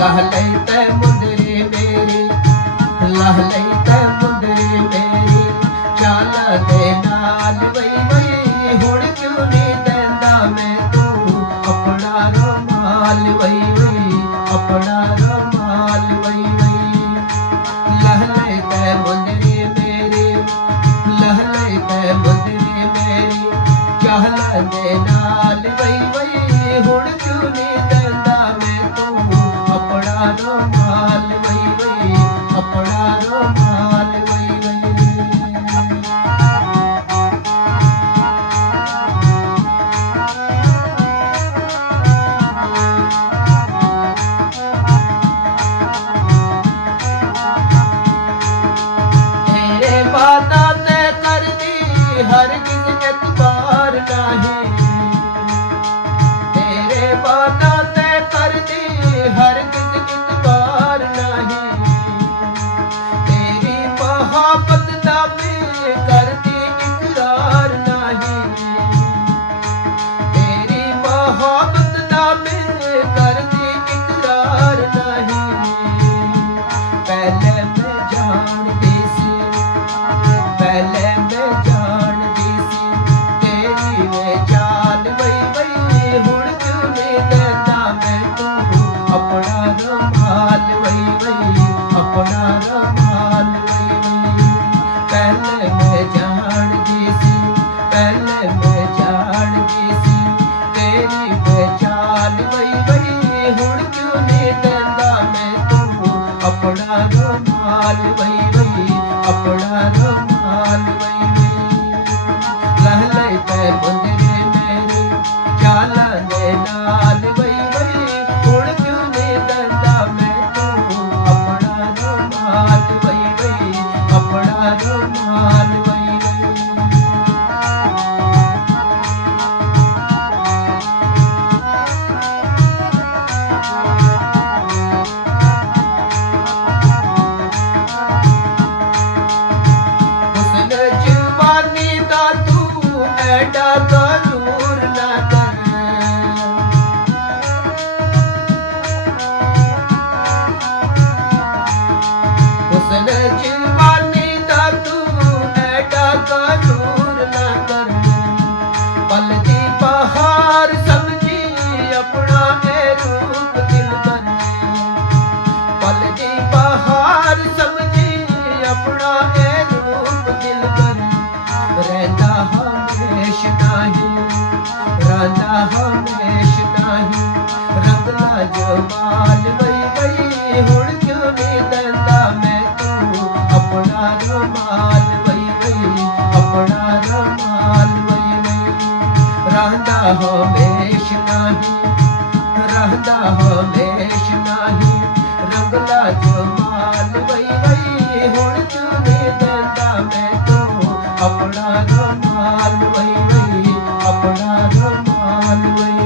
लह लई तै मुंदरी मेरी, लह लई तै मुंदरी मेरी, चाल दे नाल वई वई, हुण क्यों नहीं देंदा मैं तू अपना रुमाल वई वई, अपना रुमाल वई वई। लह लई तै मुंदरी मेरी, लह लई तै मुंदरी मेरी, चाल दे नाल वई वई, हुण क्यों नहीं देंदा मैं तू अपना रुमाल वई वई, अपना रुमाल वई वई। तेरे वादा ते करदी हर किस एतबार नहीं, तेरे वादा ते करदी हर किस एतबार नहीं, तेरी मोहब्बत दा मैं करदी इकरार नहीं, तेरी मोहब्बत दा मैं करदी इकरार नहीं। पहले मैं जानदी सी, पहले मैं जानदी सी, तेरी वे चाल वई वई, हुण क्यों नहीं देंदा मैं तू अपना रुमाल वई वई, अपना रुमाल वई वई। पहले मैं जानदी सी, पहले मैं जानदी सी, तेरी वे चाल वई वई, हुण क्यों नहीं देंदा मैं तू अपना रुमाल वई वई, अपना रुमाल वई वई। लह लई तै मुंदरी मेरी, चाल दे नाल वई वई, हुण क्यों नहीं देंदा मैं तू अपना रुमाल वई वई, अपना रुमाल वई वई। हुस्न जवानी दा तू ऐडा गरूर ना कर, हुस्न जवानी दा तू ऐडा गरूर ना कर। पल दी बहार समझी अपना ए रूप दिलबर, पल दी बहार समझी अपना ए रूप दिलबर। रहंदा हमेश नहीं, रहंदा हमेश नहीं, रंगला जमाल वई वई, हुण क्यों नहीं देंदा मैं तू अपना रुमाल वई वई, अपना रुमाल वई वई। रहंदा हमेश नहीं, रहंदा हमेश नहीं, रंगला जमाल वई वई, हुण क्यों नहीं देंदा मैं तू अपना रुमाल वई वई, अपना रुमाल वई